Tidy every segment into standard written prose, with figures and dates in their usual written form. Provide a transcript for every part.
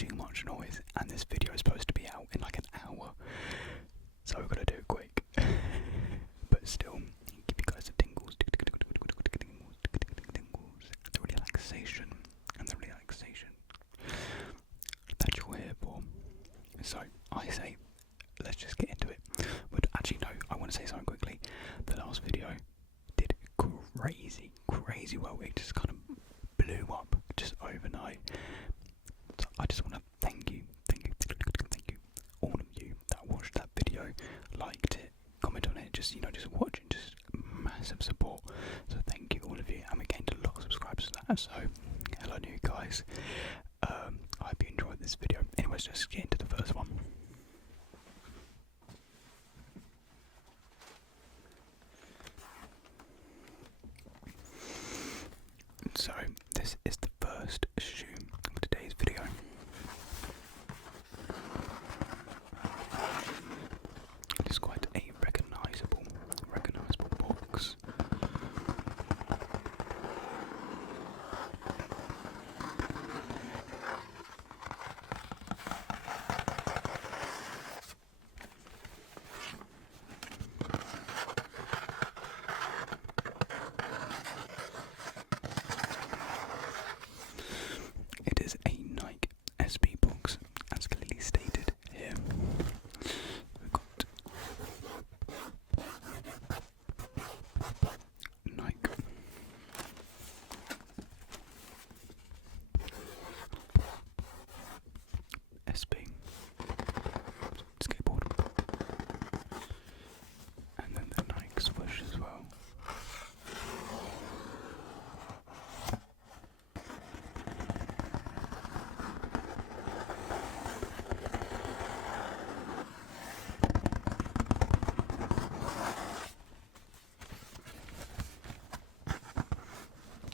too much noise, and this video is supposed to be out in like an hour, so we're gonna do it quick. But still, give you guys the tingles, the relaxation, that you're here for. So I say, let's just get into it. But actually, no, I want to say something quickly. The last video did crazy well. It just kind of blew up just overnight. So I just want to thank you, all of you that watched that video, liked it, comment on it, just watching, just massive support. So thank you all of you, and we gained a lot of subscribers to that. So hello new guys. I hope you enjoyed this video. Anyways, just get into the first one. So this is the first shoe of today's video. It's quite a recognisable box. It is a Nike SB box, as clearly stated here. We've got Nike, SB, skateboard, and then the Nike swoosh as well.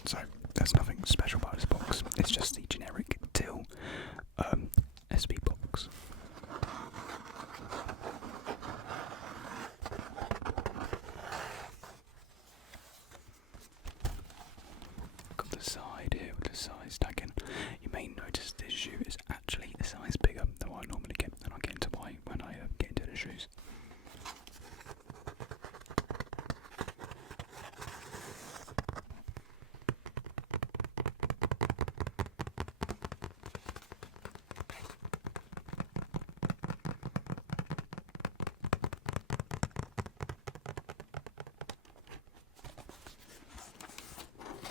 So there's nothing special about this box. It's just the generic teal SB box. Got the side here with the size tagging. You may notice this shoe is actually a size bigger than what I normally get, and I'll get into why when I get into the shoes.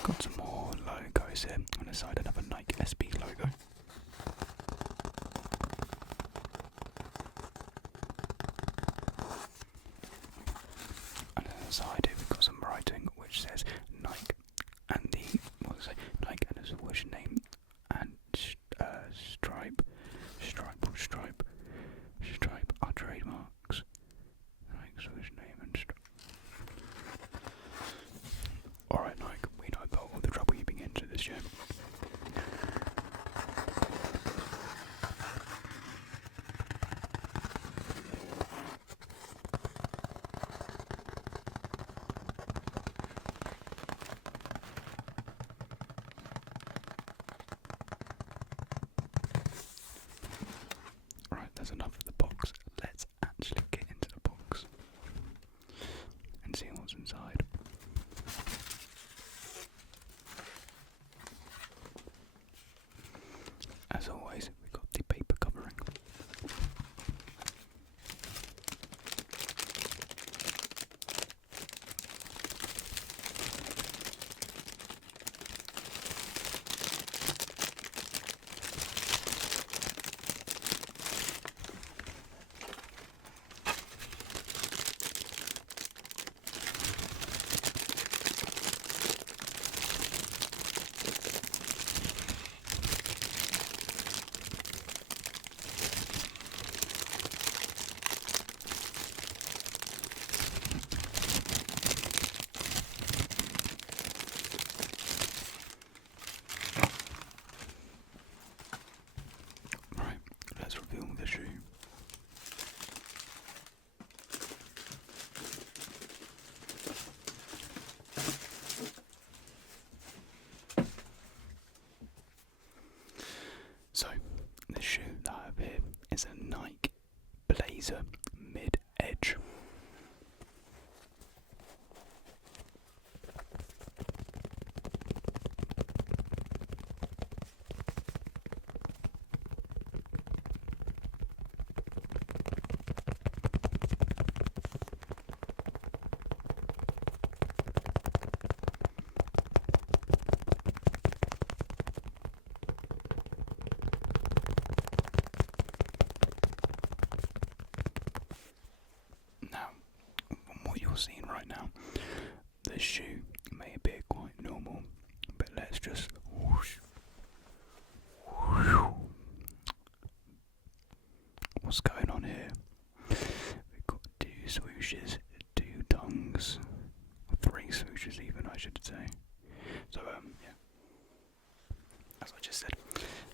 Got some more logos here. On the side, another Nike SB logo. And on the side here, we've got some writing which says Nike and the Nike and the swoosh name and stripe are trademarks. Nike swoosh name and stripe. Alright, Nike, we know about all the trouble you've been into this year. Right, that's enough of the box. Let's actually get into the box and see what's inside. As always, we've got the paper covering. is a Nike Blazer mid-edge. Now, from what you're seeing right now, the shoe may appear quite normal, but let's just whoosh, whoosh. What's going on here? We've got 2 swooshes, 2 tongues, 3 swooshes even, I should say. So, yeah. As I just said,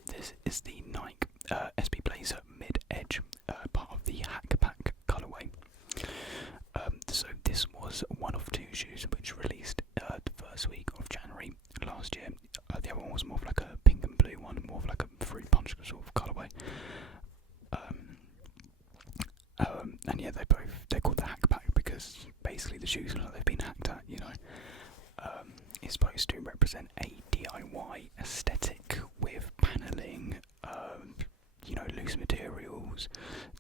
this is the Nike SB Blazer mid-edge, part of the Hack Pack colourway. So this was one of 2 shoes which released the first week of January last year. The other one was more of like a pink and blue one, more of like a fruit punch sort of colourway. And yeah, they're called the Hack Pack because basically the shoes look like they've been hacked at, you know. It's supposed to represent a DIY aesthetic with panelling, you know, loose materials,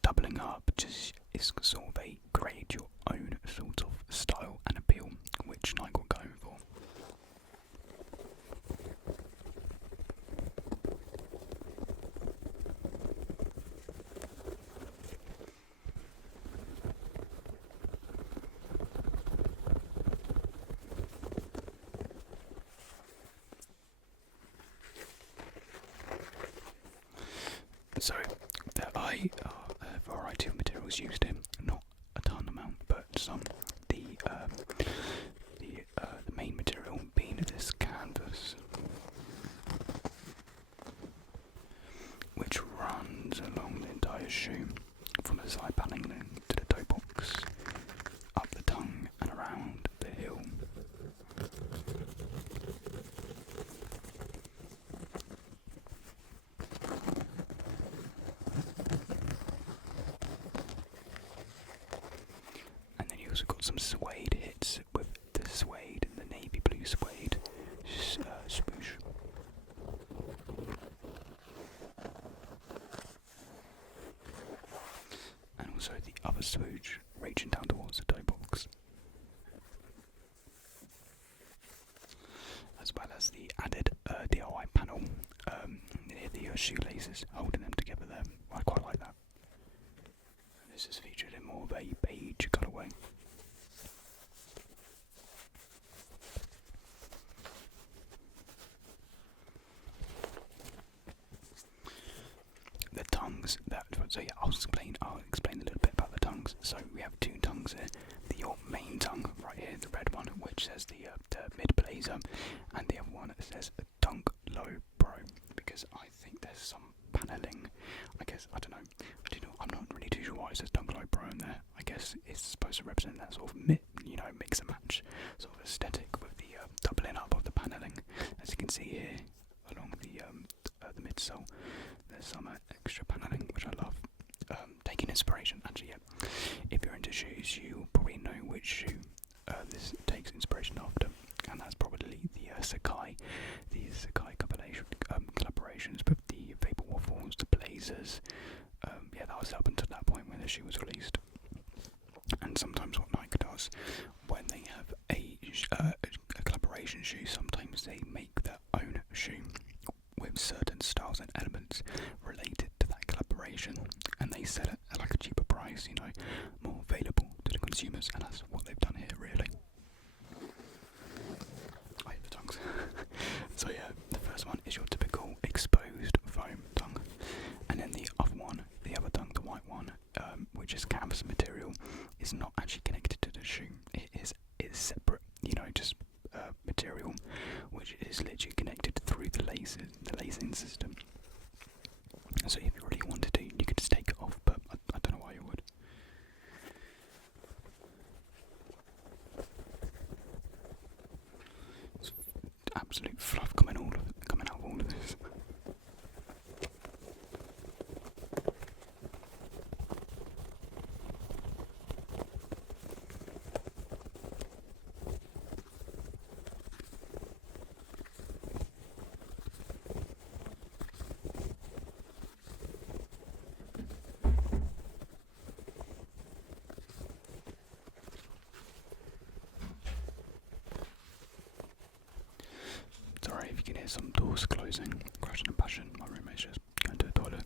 doubling up. Just it's sort of a create your own sort of style and appeal, which Nike were going for. So there are a variety of materials used in, not a ton amount, but some. The main material being this canvas, which runs along the entire shoe, from the side paneling to the toe box, up the tongue and around the heel. Also got some suede hits with the suede and the navy blue suede swoosh. And also the other swoosh reaching down towards the toe box. As well as the added DIY panel near the shoelaces holding them together there. I quite like that. And this is featured in more of a beige colourway. The tongues I'll explain a little bit about the tongues. So we have 2 tongues here. Your main tongue right here, the red one, which says the mid blazer, and the other one that says Dunk Low Pro, because I think there's some paneling. I guess I don't know. I'm not really too sure why it says Dunk Low Pro in there. I guess it's supposed to represent that sort of mix and match sort of aesthetic with the doubling up of the paneling. As you can see here along the midsole, there's some extra paneling which I love. Taking inspiration, actually, yeah. If you're into shoes, you probably know which shoe this takes inspiration after, and that's probably the Sakai collaborations with the Vapor Waffles, the Blazers. Yeah, that was up until that point when the shoe was released. And sometimes what Nike does when they have a collaboration shoe, sometimes they make their own shoe with certain styles and elements related to that collaboration, and they sell it at like a cheaper price, you know, more available to the consumers, and that's what they've done here, really. I hate the tongues. So yeah, the first one is your typical exposed foam tongue, and then the other tongue, the white one, which is canvas material, is not actually connected to the shoe. It's separate, you know, just material, which is literally connected through the lacing system. So if you really wanted to, you could just take it off, but I don't know why you would. It's absolute fluff coming out of all of this. you can hear some doors closing, crashing and bashing. My roommate's just going to the toilet.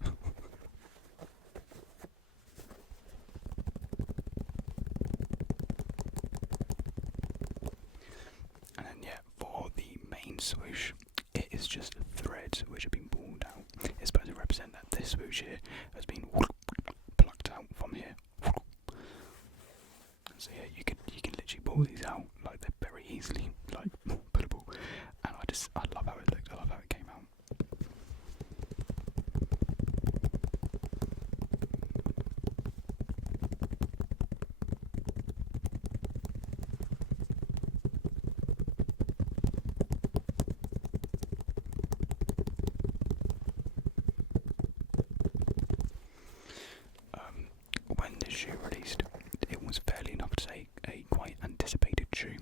And then yeah, for the main swoosh, it is just threads which have been pulled out. It's supposed to represent that this swoosh here has been plucked out from here. So yeah, you can literally pull these out, like they're very easily like pullable, and I love how it looked. I love how it came out. When this shoe released, it was fairly enough to say a quite anticipated shoe.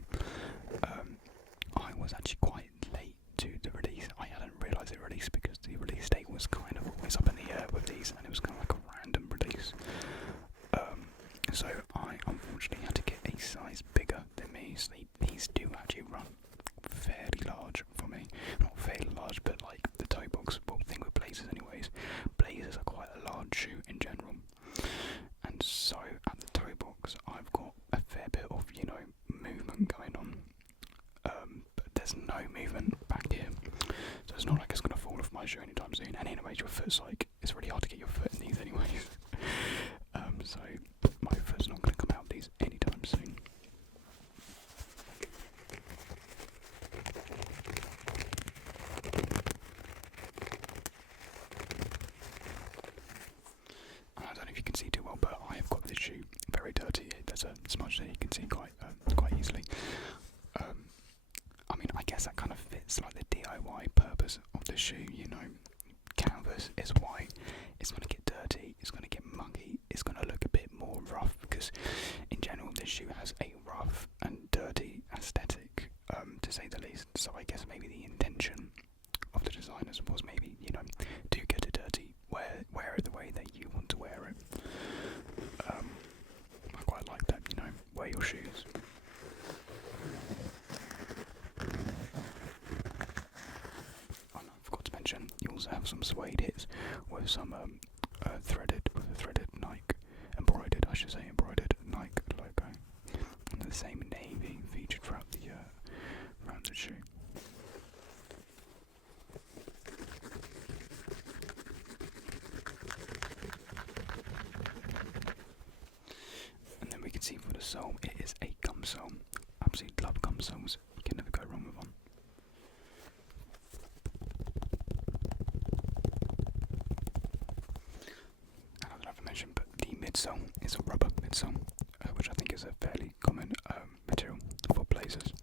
I was actually quite late to the release. I hadn't realised it released because the release date was kind of always up in the air with these, and it was kind of like a random release. So I unfortunately had to get a size bigger than me. So these do actually run fairly large for me. Not fairly large, but like the toe box. Well, the thing with blazers anyways, blazers are quite a large shoe in general. And so at the toe box, I've got a fair bit of, movement going on. But there's no movement back here. So it's not like it's going to fall off my shoe anytime soon. And anyways, your foot's like, it's really hard to get your foot in these anyways. So my foot's not going to come out of these anytime soon. I don't know if you can see too well, but I have got this shoe very dirty. There's a smudge that you can see quite easily. I mean, I guess that kind of fits like the DIY purpose of the shoe. Canvas is white. It's going to get dirty. It's going to get muggy. It's going to look a bit more rough because, in general, this shoe has a rough and dirty aesthetic, to say the least. So I guess maybe the intention of the designers was maybe, to get it dirty, wear it the way that you want to wear it. I quite like that, wear your shoes. Oh no, I forgot to mention, you also have some suede hits with some threaded Nike, embroidered Nike logo, and the same navy featured throughout the shoe. And then we can see for the sole, it is a gum sole. Absolutely love gum soles. You can never go wrong with one. And I don't know if I mentioned, but the midsole is a rubber midsole, which I think is a fairly common material for blazers.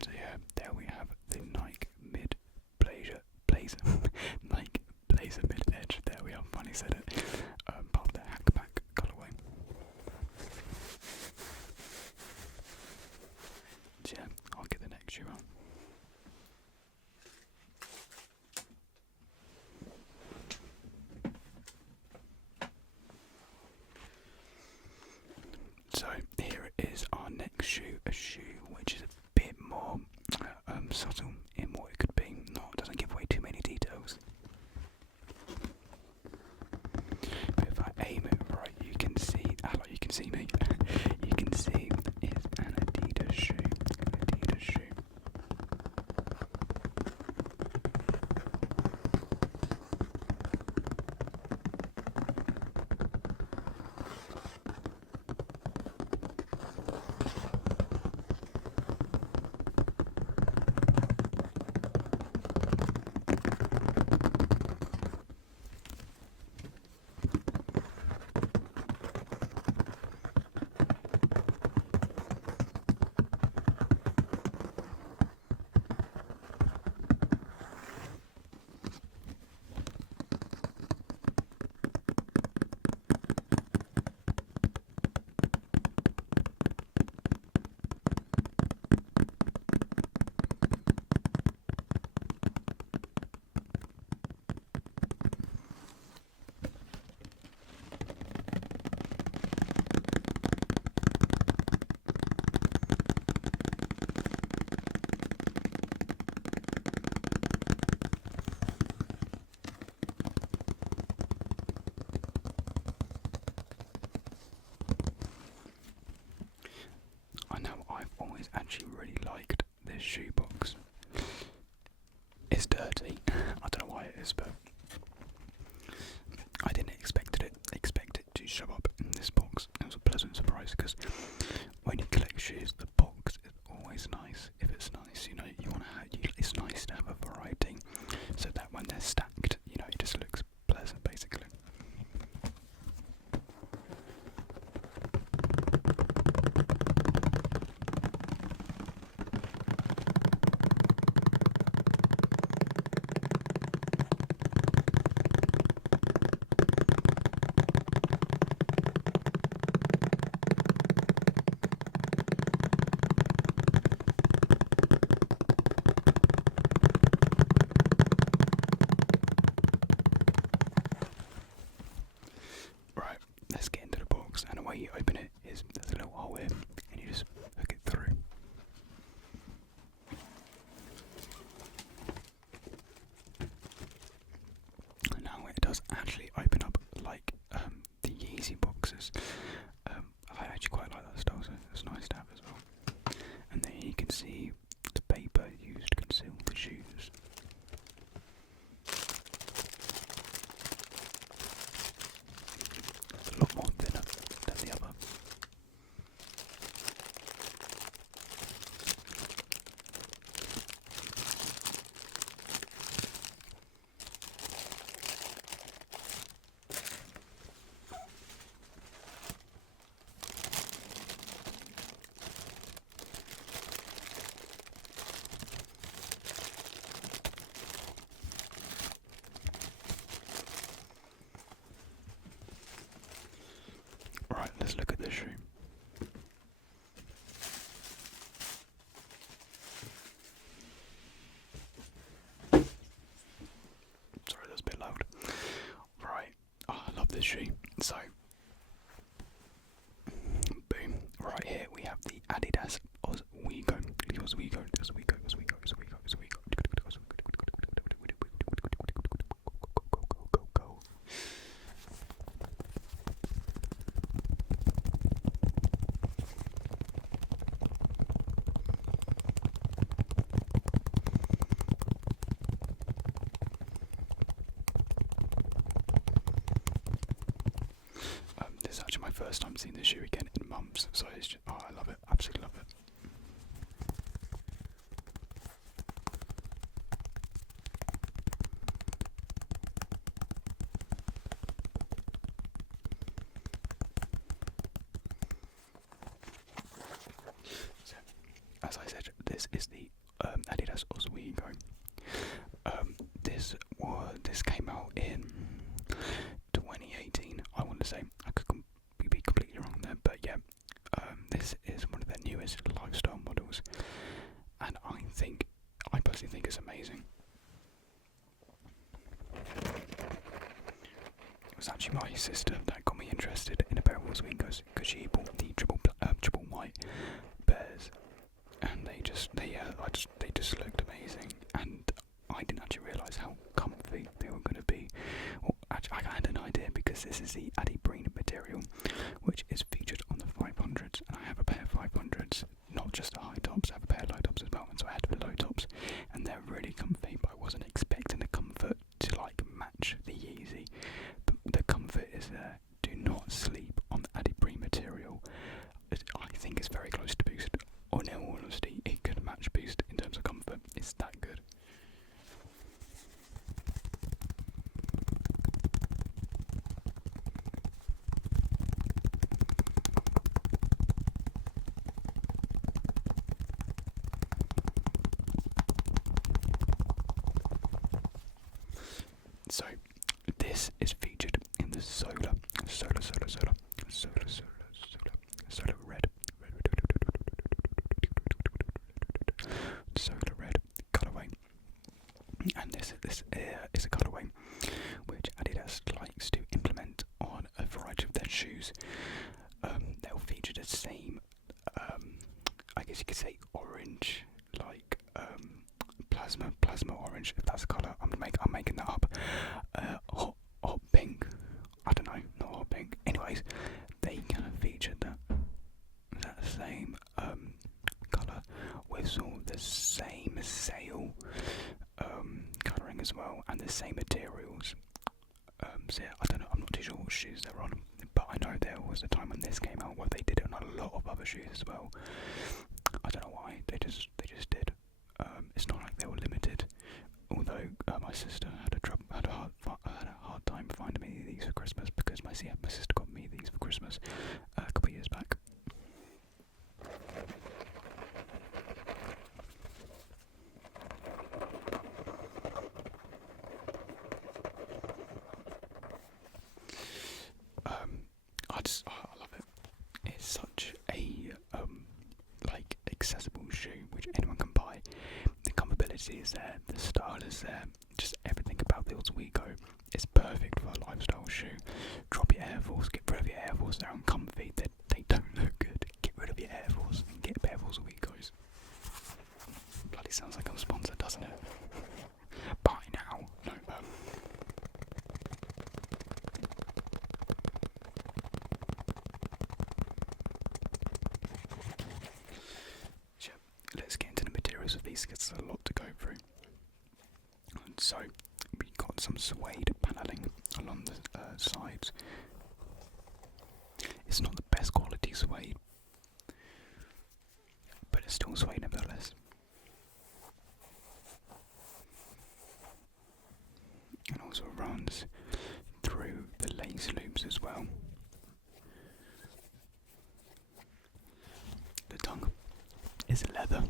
So yeah, there we have the Nike blazer, Nike blazer mid edge. There we are, finally said it. Part of the hackback colourway. So yeah, I'll get the next shoe on. So here is our next shoe, a shoe which is a bit more subtle in what it could be. Doesn't give away too many details. But if I aim it right, you can see. You can see me. You can see it's an Adidas shoe. always actually really liked this shoe box. It's dirty. I don't know why it is, but I didn't expect it to show up in this box. It was a pleasant surprise because when you collect shoes, the box is always nice. If it's nice, you know, it's nice to have a variety, so that when they're stacked, you know, it just looks pleasant, basically. Right, let's get into the box, and the way you open it is there's a little hole here, and you just hook it through. And now it does actually open up like the Yeezy boxes. I actually quite like that style, so it's nice to have as well. And then you can see the paper used to conceal the shoes. It's a lot more thinner than the other. Right, let's look at this shoe. Sorry, that's a bit loud. Right, oh, I love this shoe. So, boom. Right here we have the Adidas Ozweego. This is actually my first time seeing this shoe again in months, so it's just, I love it, absolutely love it. So, as I said, this is the Adidas Ozweego. This came out in 2018, I want to say. I could be completely wrong there, but yeah, this is one of their newest lifestyle models, and I personally think it's amazing. It was actually my sister that got me interested in a pair of Ozweegos because she bought the triple white pairs, and they just looked amazing, and I didn't actually realise how comfy they were going to be. Well, actually, I had an idea because this is the Adidas material, which is featured on the 500s, and I have a pair of 500s, not just the high tops, I have a pair of low tops as well, and so I had the low tops, and they're really comfy, but I wasn't expecting the comfort to like match the Yeezy. But the comfort is there. Do not sleep on the Adidas material. I think it's very close to Boost. Or in all honesty, it could match Boost in terms of comfort. It's that good. So, this is featured in the Solar Red colourway, and this is a colourway which Adidas likes to implement on a variety of their shoes. They'll feature the same, I guess you could say, orange, like plasma orange, if that's a colour. I'm making that up. Hot pink. I don't know, not hot pink. Anyways, they kind of featured that same colour same materials. So yeah, I don't know. I'm not too sure what shoes they're on, but I know there was a time when this came out where they did it on a lot of other shoes as well. I don't know why. They just did. It's not like they were limited. Although my sister had a hard time finding me these for Christmas because my sister got me these for Christmas a couple of years back. I love it. It's such a like accessible shoe which anyone can buy. The comfortability is there, the style is there, just everything about the Ozweego is perfect for a lifestyle shoe. Drop your Air Force, get rid of your Air Force, they're uncomfy, they don't look good. Get rid of your Air Force and get a pair of Ozweegos. Bloody sounds like I'm sponsored, doesn't it? Buy now. No, let's get into the materials of these because there's a lot to go through. So, we got some suede panelling along the sides. It's not the best quality suede, but it's still suede nevertheless. And also runs through the lace loops as well. The tongue is leather.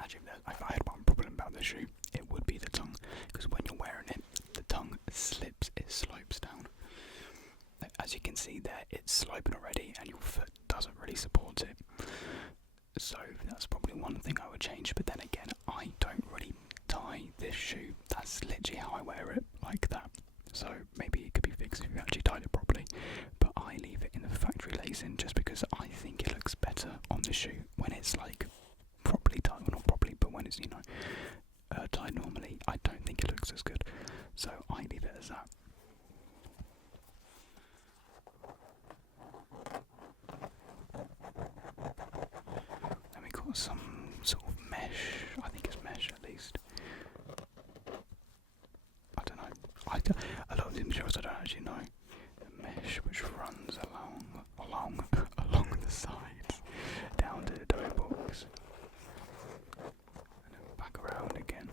Actually, if I had one problem about the shoe, it would be the tongue, because when you're wearing it, the tongue slips, it slopes down. As you can see there, it's sloping already, and your foot doesn't really support it. So that's probably one thing I would change. But then again, I don't really tie this shoe. That's literally how I wear it, like that. So maybe it could be fixed if you actually tied it properly. But I leave it in the factory lacing just because I think it looks better on the shoe when it's like properly tied, well not properly, but when it's tied normally. I don't think it looks as good, so I leave it as that. Then we got some sort of mesh. I think it's mesh at least. I don't know. A lot of these materials I don't actually know. The mesh which runs along the sides down to the toe box. And then back around again.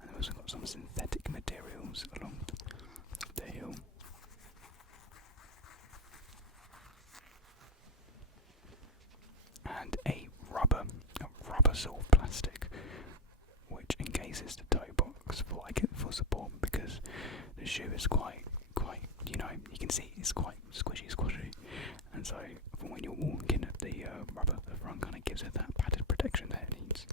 And then we've also got some synthetic materials along the heel. And a rubber sort of plastic which encases the toe box for support, because the shoe is quite you can see it's quite squishy, and so for when you're walking, the rubber at the front kind of gives it that padded protection that it needs.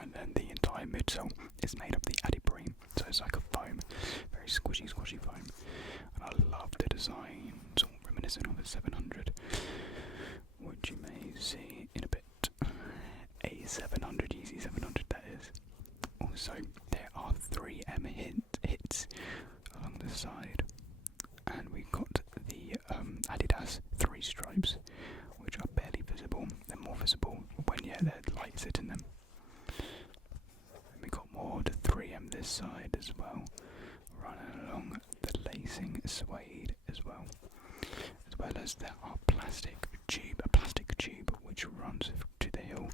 And then the entire midsole is made of the Adidas, so it's like a foam, very squishy foam. And I love the design, sort of reminiscent of a 700, which you may see in a bit. A 700, Yeezy 700 that is. Also, there are 3M hits along the side, and we've got the Adidas 3 stripes, which are barely visible. They're more visible when there's lights hitting them. And we got more to 3M this side as well, running along the lacing suede as well as there are a plastic tube which runs to the heel,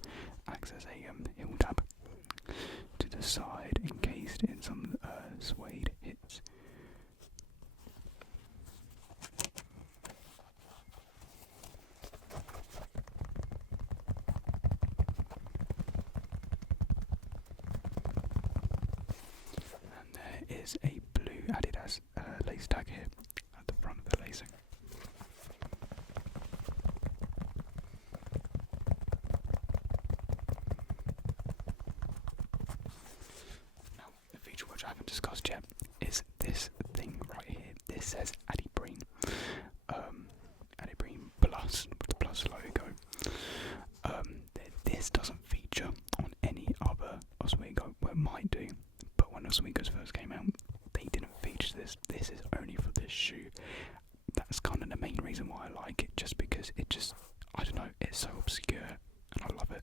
acts as a heel tab to the side, encased in some suede hits. And there is a blue Adidas lace tag here at the front of the lacing. Which I haven't discussed yet is this thing right here. This says Adidas Plus with the Plus logo. This doesn't feature on any other Ozweego. Well, it might do, but when Ozweegos first came out, they didn't feature this. This is only for this shoe, reason why I like it, just because it just, I don't know, it's so obscure and I love it.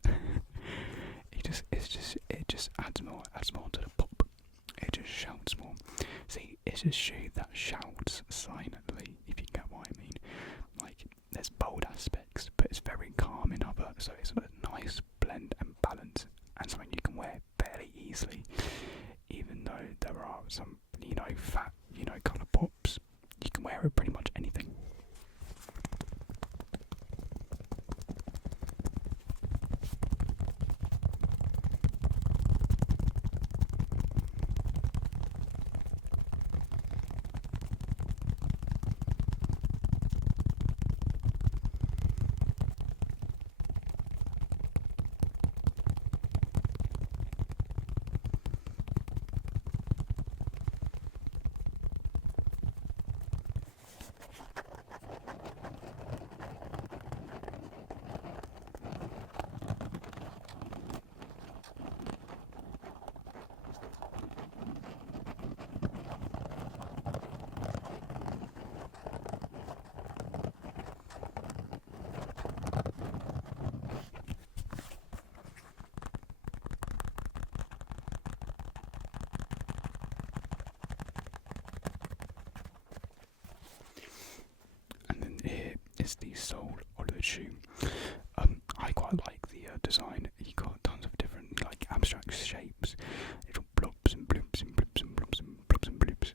It just adds more to the pop. It just shouts more. See, it's a shoe that shouts silently, if you get what I mean. Like, there's bold aspects, but it's very calm in other, so it's a nice blend and balance, and something you can wear fairly easily, even though there are some, fat, colour pops. You can wear it pretty much anything. Is the sole of the shoe. I quite like the design. You got tons of different abstract shapes, little blobs and bloops and bloops and blobs and blobs and bloops.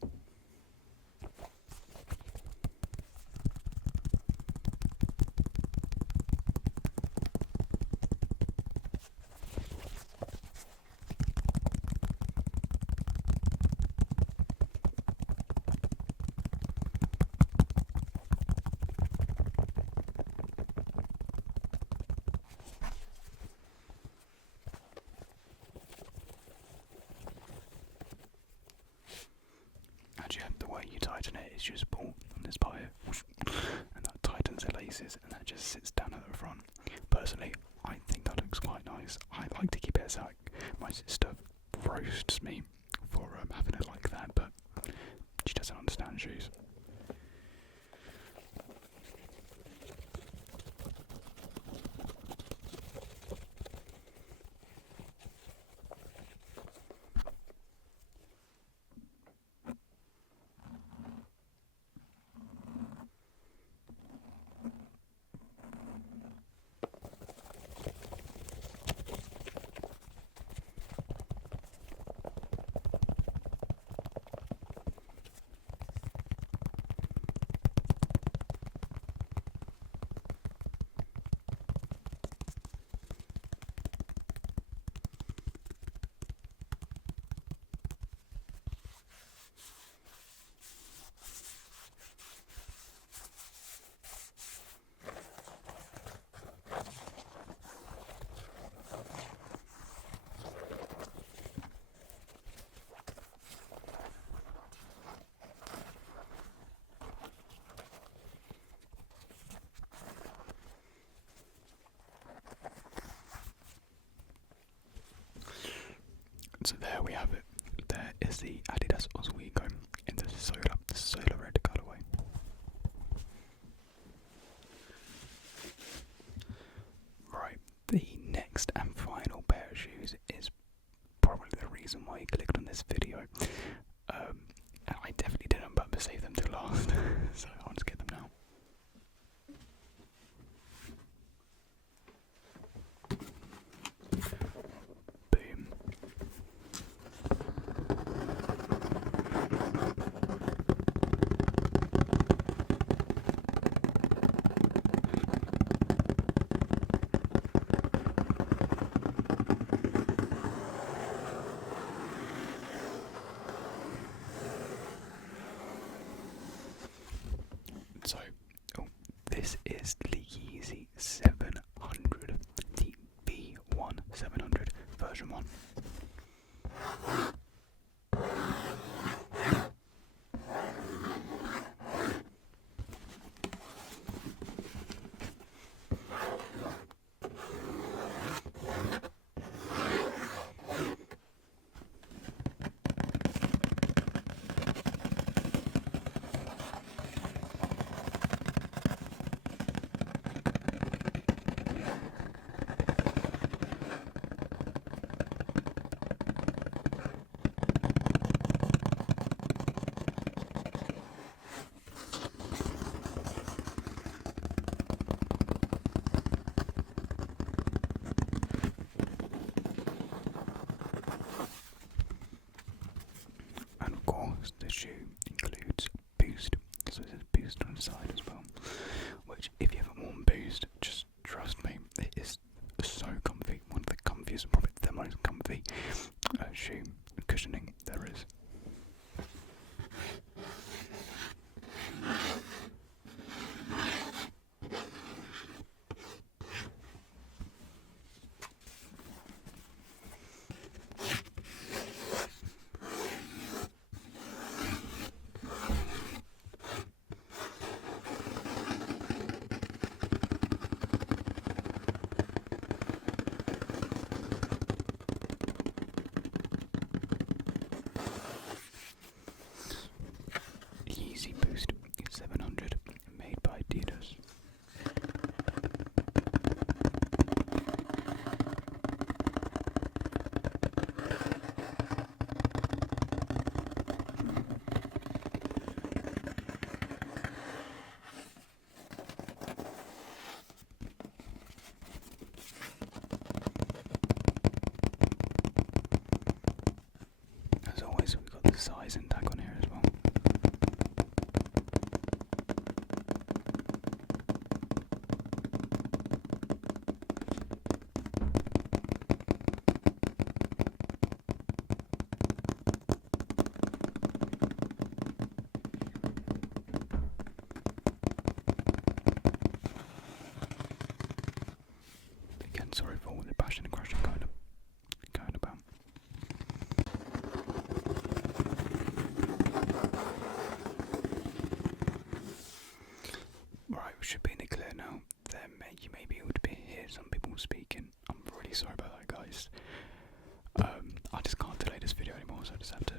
The way you tighten it is just pull on this part here, and that tightens the laces, and that just sits down at the front. Personally, I think that looks quite nice. I like to keep it as my sister roasts me for having it like that, but she doesn't understand shoes. So there we have it. There is the Adidas Ozweego in the solar red colourway. Right, the next and final pair of shoes is probably the reason why you clicked on this video. And I definitely didn't, but save them till last, so I'll just get them now. Boom. So, this is the Yeezy 700, the B1 700 version 1. this shoe includes Boost, so it says Boost on the side as well, which if you haven't worn Boost, just trust me, it is so comfy, one of the comfiest and probably the most comfy shoe cushioning there is. Yeezy Boost 700, made by Adidas. As always, we've got the size and tag on here as well. Again, sorry for all the bashing and crashing going about. Right, we should be in the clear now. You may be able to hear some people speaking. I'm really sorry about that, guys. I just can't delay this video anymore, so I just have to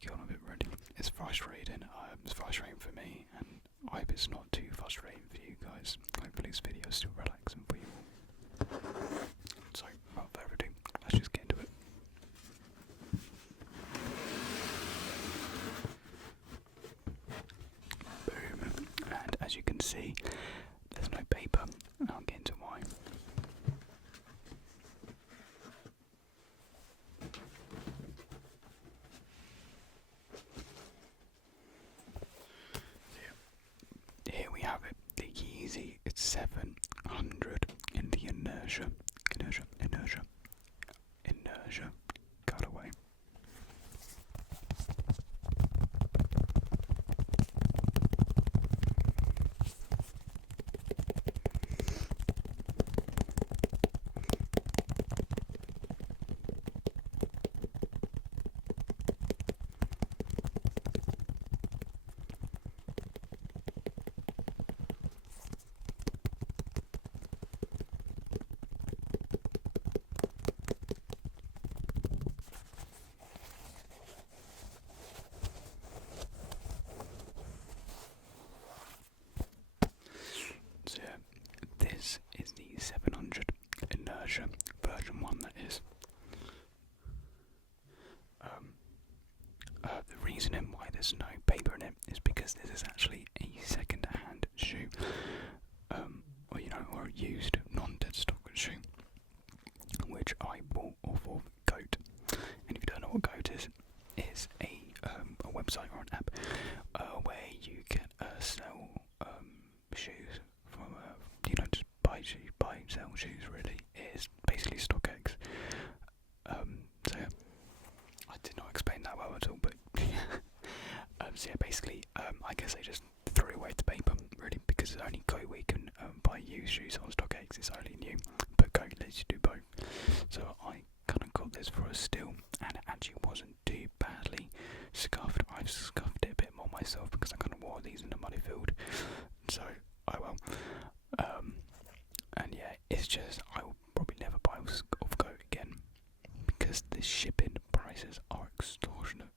get on a bit ready. It's frustrating. It's frustrating for me, and I hope it's not too frustrating for you guys. Hopefully this video is still relaxing for you all. So, without further ado, let's just get into it. Boom. And as you can see, there's no paper, and I'll get into why. Here we have it, the Yeezy, it's 700 in the Inertia cutaway. So yeah, this is the 700 Inertia version 1, that is. The reasoning why there's no paper in it is because this is actually a second-hand shoe, or a used non-dead stock shoe, which I bought off of Goat. And if you don't know what Goat is a website or an app where you can sell shoes from just buy sell shoes. Really, it is basically StockX. So yeah, I did not explain that well at all, but so yeah, basically, I guess they just threw away the paper really, because it's only Go we can buy used shoes on StockX. It's only new, but Go lets you do both. So I kind of got this for a steal, and it actually wasn't too badly scuffed. I've scuffed it a bit more myself because I kind of wore these in the muddy field. So I will. And yeah, it's just I will probably never buy off Go again because the shipping prices are extortionate.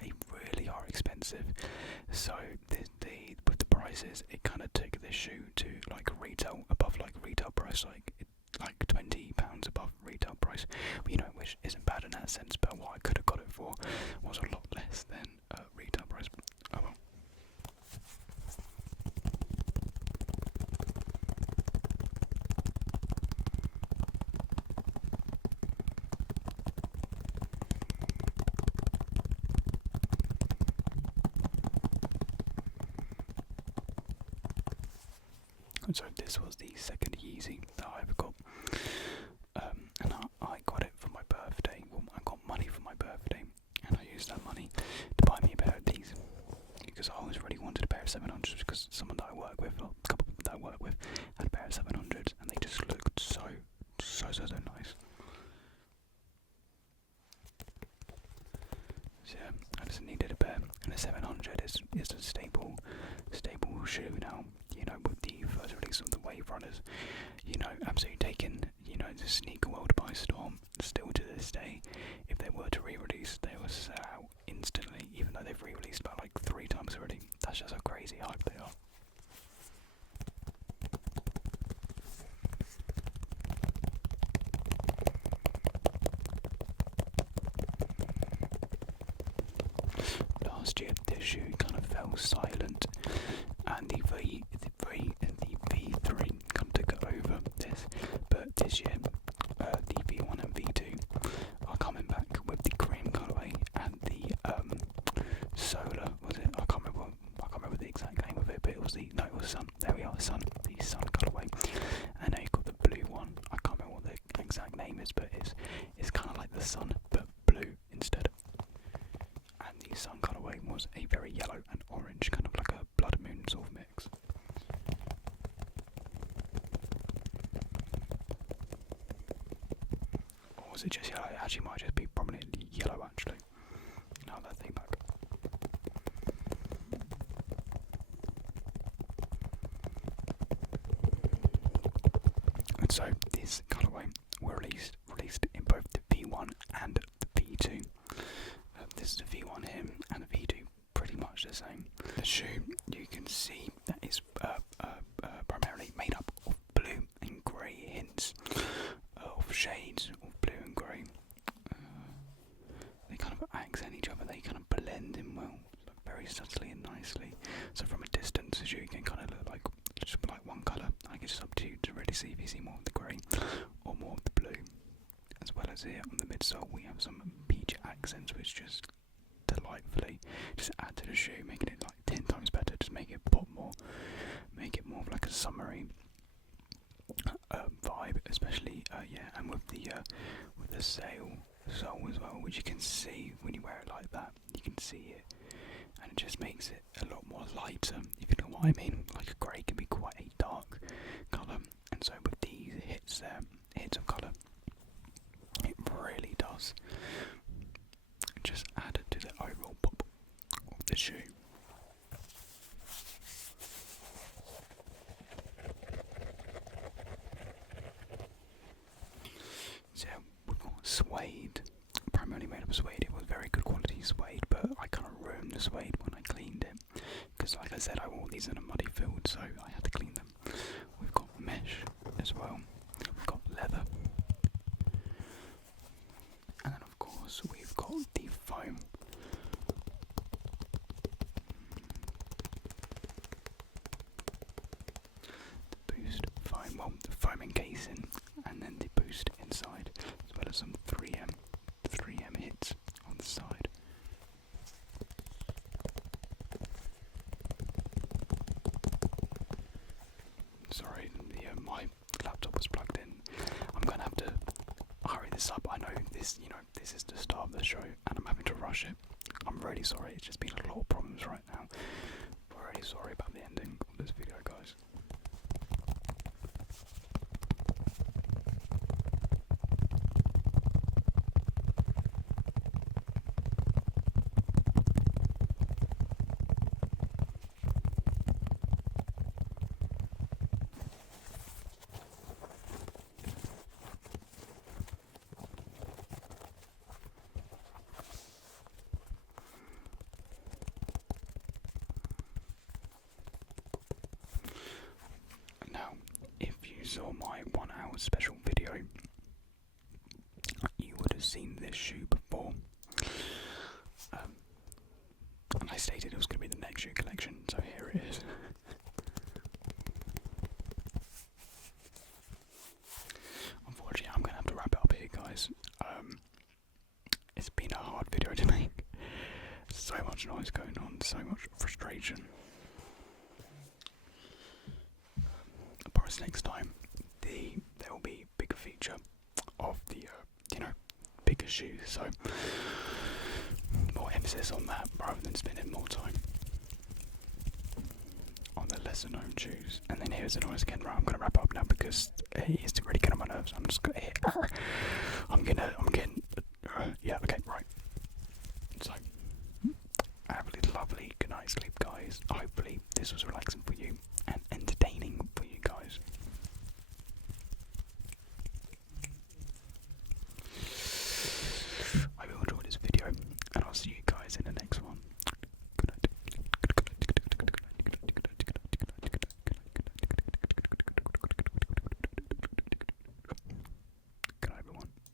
They really are expensive. So with the prices, it kind of took this shoe to like retail above like retail price, like £20 above retail price. But, which isn't bad in that sense. But what I could have got it for was a lot less than retail price. Oh well. So this was the second Yeezy that I ever got, and I got it for my birthday. Well, I got money for my birthday, and I used that money to buy me a pair of these, because I always really wanted a pair of 700s, because someone that I work with, or a couple that I work with, had a pair of 700s, and they just looked so nice. So yeah, I just needed a pair, and a 700 is a staple shoe now. You know, with the first release of the Wave Runners, you know, absolutely taken, you know, the sneaker world by storm. Still to this day, if they were to re-release, they will sell out instantly, even though they've re-released about like 3 times already. That's just how crazy hype they are. Last year, this shoe kind of fell silent, and the V3 kind of took over this. But this year, the V1 and V2 are coming back with the cream colourway and the solar. Was it? I can't remember the exact name of it, but it was sun. There we are, sun. The sun colourway, and now you've got the blue one. I can't remember what the exact name is, but it's kind of like the sun, but blue instead. And the sun colourway was a very yellow and orange, kind of like a blood moon sort of mix. Or was it just yellow? It actually might just be prominently yellow, actually. Now that I think back. And so this colourway were released in both the V1 and the V2. This is the V1 here, and the V2 pretty much the same. The shoe, you can see that is primarily made up of blue and grey hints, of shades of blue and grey. They kind of accent each other, they kind of blend in well, very subtly and nicely. So from a distance, the shoe can kind of look like just like one colour. I guess it's up to you to really see if you see more of the grey or more of the blue. As well as here on the midsole, we have some peach accents, which just delightfully just add to the shoe, making it like 10 times better. Just make it pop more, make it more of like a summery vibe, especially and with the sole as well, which you can see when you wear it like that. You can see it, and it just makes it a lot more lighter, if you know what I mean. Like a grey can be quite a dark colour, and so with these hits of colour, it really does just add to the overall pop of the shoe. So we've got suede, primarily made of suede. It was very good quality suede, but I kind of ruined the suede when I cleaned it, because like I said, I wore these in a muddy field, so I had to clean them. We've got mesh as well, we've got leather, and then of course we've got the foam. The boost foam, well, the foam encasing, and then the boost inside, as well as some 3M hits on the side. Sorry, my laptop was plugged in. I'm gonna have to hurry this up. I know this is the start of the show, and I'm having to rush it. I'm really sorry. It's just been a lot of problems right now. I'm really sorry about the ending of this video, guys. Now, if you saw my 1 hour special video, you would have seen this shoe before. And I stated it was going to be the next shoe collection, so here it is. Unfortunately, I'm going to have to wrap it up here, guys. It's been a hard video to make. So much noise going on, so much frustration. promise next time there will be bigger feature of the bigger shoes. So more emphasis on that rather than spending more time on the lesser known shoes. And then here's the noise again. Right, I'm gonna wrap up now because it's really getting on my nerves. I'm just gonna hit. I'm getting. Yeah. Okay. Right. So have a lovely good night sleep, guys. Hopefully this was relaxing for you.